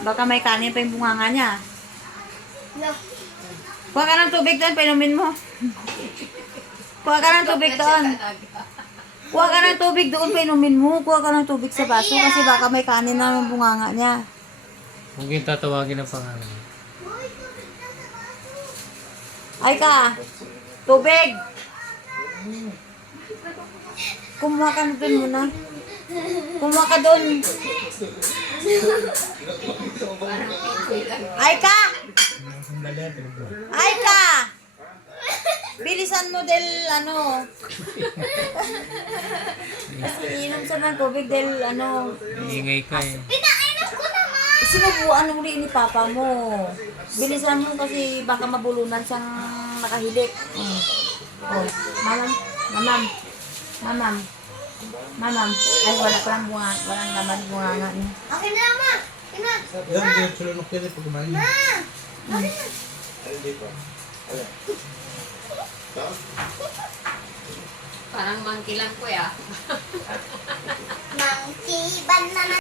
Baka may kanin pa yung bunganga niya. No. Kuha ka ng tubig doon, painumin mo. Kuha ka ng tubig doon. Kuha ka ng tubig doon, painumin mo. Kuha ka ng tubig sa baso kasi baka may kanin na yung bunganga niya. Huwag yung tatawagin ang pangalan. Ay ka! Tubig! Kumuha ka na doon muna. Kumuha ka doon. Ay ka! Ay ka! Bilisan mo del ano. Inom sa ng tubig del ano. Iingay ka eh. Pinainom ko naman! Sinubuan mo rin ni Papa mo. Bilisan mo kasi baka mabulunan siyang nakahilik. Oh. Mamam. Mamam. Mamam. Mamam. Ay, wala pa lang bunga. Walang naman bunga nga niya. Okay na, ma! Okay na! Yan, hindi yung sulunok yan eh pag kumain. Ma! Okay na! Parang monkey lang ko ya. Monkey banana.